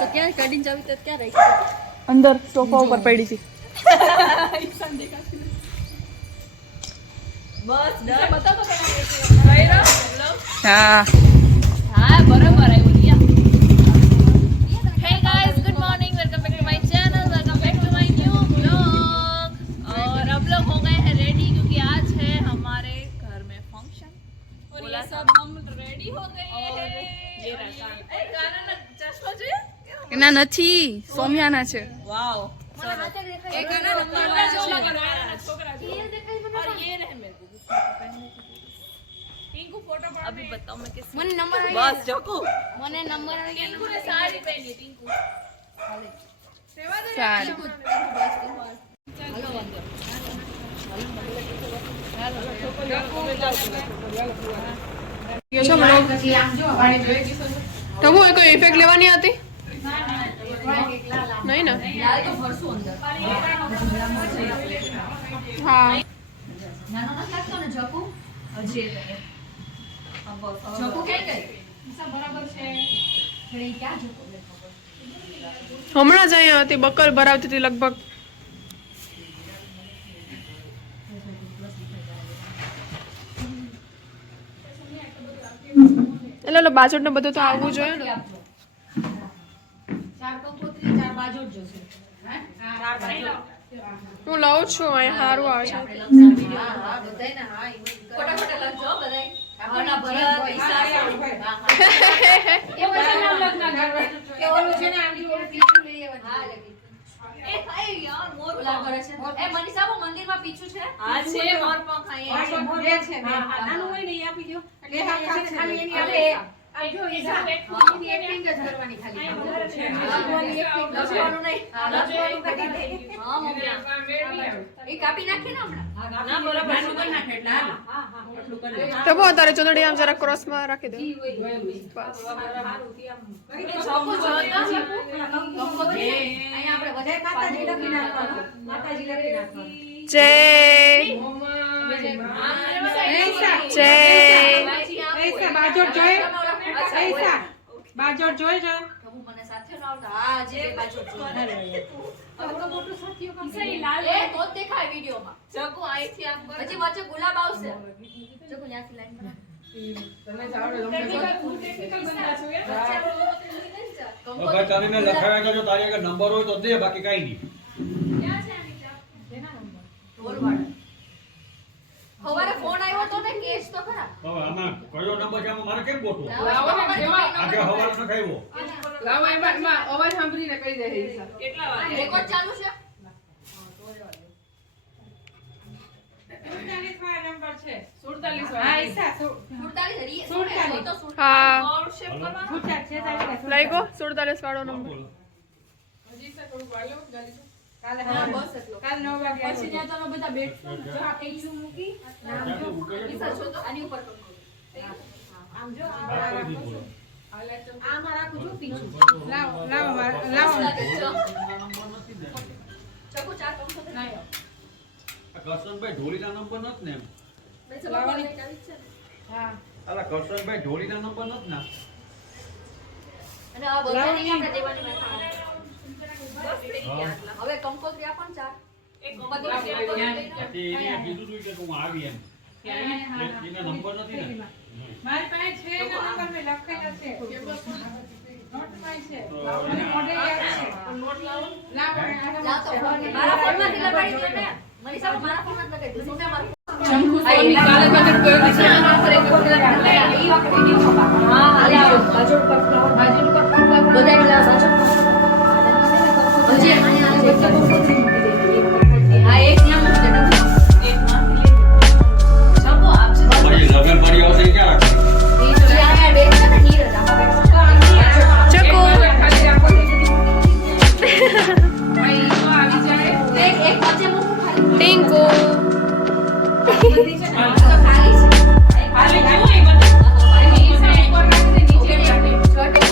તો ક્યાં કાઢીને જાવી તો ક્યાં રાખી અંદર સોફા ઉપર પડી હતી બસ ડર બતાવો તો હા હા બરાબર આવ્યો Riya hey guys good morning welcome back to my channel welcome back to my new vlog और अब लोग हो गए हैं रेडी क्योंकि आज है हमारे घर में फंक्शन और ये सब हम रेडी हो गए हैं ये रहा ए गाना ना चश्मा जो એના નથી સોમ્યાના છે वाओ एक गाना नंबर जो लगा रहा है छोकरा और ये रहे मेरे को टिंकू फोटो पड़ा अभी बताओ मैं किस मन नंबर बस जको मने नंबर टिंकू ने साड़ी पहनी टिंकू સારું તો હું કોઈ ઇફેક્ટ લેવાની હતી નહીં ને લાલ તો ભરસું અંદર હા નાનો ના લાગતો ને જકુ હજી જકુ કે ગઈ બરાબર છે પણ એ ક્યાં જકુ હમણાં જ અહીંયા હતી બકર ભરાવતી હતી લગભગ એટલે બાજોટ ને બધું તો આવવું જોઈએ ને ચાર કંકોત્રી ચાર બાજોટ જોશે હે ચાર બાજોટ હું લઉં છું અહીં સારું આવે છે હા બધાય ને હા ફટાફટ લખજો બધાય આના ભરત પૈસા એ બધા નામ લખના ઘર કે ઓલું છે ને આંગળી ઓલું પીછું લઈ આવવાનું હા લખી એ ખાય યાર મોર પંખ કરે છે એ મનીષા વો મંદિરમાં પીછું છે હા છે મોર પંખ ખાય છે નાનું હોય ને એ આપી દો એટલે ખાલી એની આપણે આ જો એ એની એક્ટિંગ જ કરવાની ખાલી લખવાનું નહીં લખવાનું કાઢી દે હા મમ્મી એ કાપી નાખી ને હમણાં ના બરાબર નાનું કરી નાખે એટલે હા હા એટલું કરી તો બહુ તારે ચૂંદડી આમ જરા ક્રોસમાં રાખી દો બસ અહીંયા આપણે વધારે માતાજી લખી નાખવાનું માતાજી લખી નાખવાનું જય જય બાજોટ જોઈ પૈસા બાજોટ જોઈ જો હું મને સાથે ન આવતા હા જે બાજુ આવડો મોટો સાથીઓ કામ છે લાલ એ તો દેખાય વિડિયોમાં જગુ આઈથી આમ પછી વચ્ચે ગુલાબ આવશે જગુ ત્યાંથી લાઈન પર તમે જાવડે ટેકનિકલ બંદા છો અગર તારીને લખાવ્યા જો તારી આગળ નંબર હોય તો દે બાકી કાઈ નહીં ક્યાં છે આની જેના નંબર ઢોલવાડા હવારે ફોન આવ્યો તો ને કેસ તો ખરા હવે આમાં કયો નંબર છે આમાં મારે કેમ ગોઠવો લાવો ને કેવા આજે હવારે ન ખાઈવો લાવો એમાં અવાજ સાંભળીને કહી દે હિસાબ કેટલા વાગે રેકોર્ડ ચાલુ છે 47 નંબર છે 47 હા હિસાબ 47 હરી 47 તો હા ઓર શેપ કરવાનો પૂછા છે તારી લઈ ગો 47 વાળો નંબર હજી સર થોડું વાળો જલ્દી કાલે હા બસ એટલો કાલ 9 વાગે પછી ત્યાં તમે બધા બેઠો ને જો આ પેન્સિલ મૂકી નામ જો ઈસા છો તો આની ઉપર આમ જો આમાં રાખું છું પીછું લાવો લાવો ચકુ ચાર પંખો ના આ કરશનભાઈ ઢોલીના નંબર નથી ને એમ મેં સવારે આવી છે ને હા આલા કરશનભાઈ ઢોલીના નંબર નથી ને અને આ બધા નહીં આપણે દેવાની નથી હવે કંકોત્રી આપો ને ચાર એક કંકોત્રી એને કીધું તું કે હું આવી એમ એના નંબર નથી ને મારી પાસે છે એના નંબર મે લખેલા છે નોટમાં છે મને મોઢે યાદ છે નોટ લાવો જા તો મારા ફોનમાંથી લગાડી દો ને મનીષા મારા ફોનમાંથી લગાડી દો સોના મારા ભાઈ લગન પાડી આવશે ક્યાં રાખે ચકુ ખાલી રાખો ભાઈ તો આવી જાય ટિંકુ ખાલી જો એ બધું ઉપર રાખી દે નીચે રાખે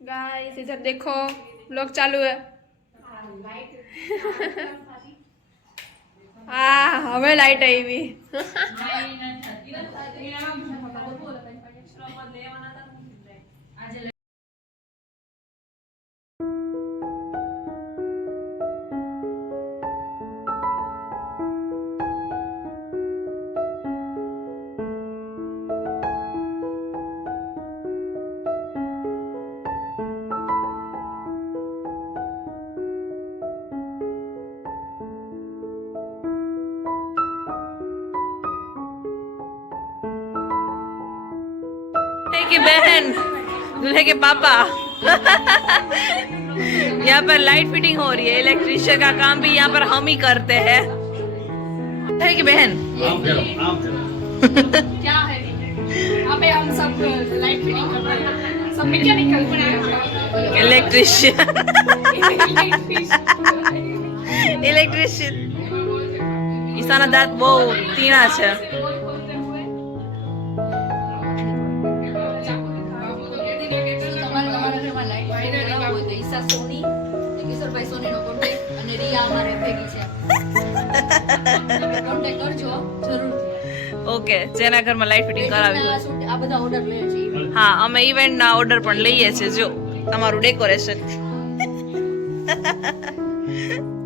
गाइस इधर देखो व्लॉग चालू है હવે લાઈટ આવી दूल्हे की बहन दूल्हे के पापा यहाँ पर लाइट फिटिंग हो रही है इलेक्ट्रिशियन का काम भी यहाँ पर हम ही करते हैं दूल्हे की बहन આમ ફેરો क्या है अबे हम सब लाइट फिटिंग कर रहे हैं सब मैकेनिकल इलेक्ट्रिशियन इलेक्ट्रिशियन ઈશાના દાંત બહુ તીણા છે તમારા ઘરમાં લાઈટ હોય તો ઈશા સોની કિશોરભાઈ સોનીનો કોન્ટેક્ટ અને રિયા અમારે ભેગી છે કોન્ટેક્ટ કરજો જરૂરથી ઓકે જેના ઘરમાં લાઇટ ફિટિંગ કરાવી હોય આ બધા ઓર્ડર લે છે હા અમે ઇવેન્ટ ના ઓર્ડર પણ લઈએ છીએ જો તમારું ડેકોરેશન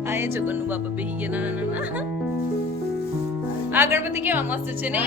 આ એ જો કનુ બાપા બેહી ગયા નાના નાના આ ગણપતિ કેવા મસ્ત છે ને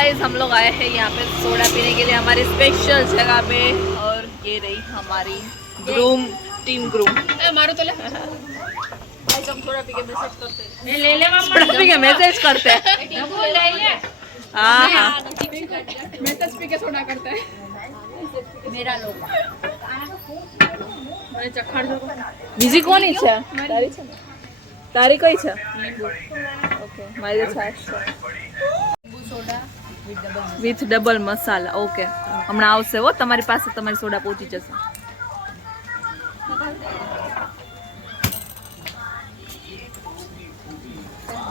गाइस हम लोग आए हैं यहाँ पे सोडा पीने के लिए हमारी स्पेशल जगह पे और ये रही हमारी ग्रूम टीम ग्रूम मारो तो ले सोडा पी के मैसेज करते हैं ले ले सोडा पी के मैसेज करते हैं हाँ हाँ मैसेज पी के सोडा करता है मेरा लोग મને ચખાડ દો બીજી કોની છે તારી છે તારી કઈ છે ઓકે મારી છાશ છે વિથ ડબલ મસાલા ઓકે હમણાં આવશે હો તમારી પાસે તમારી સોડા પહોંચી જશે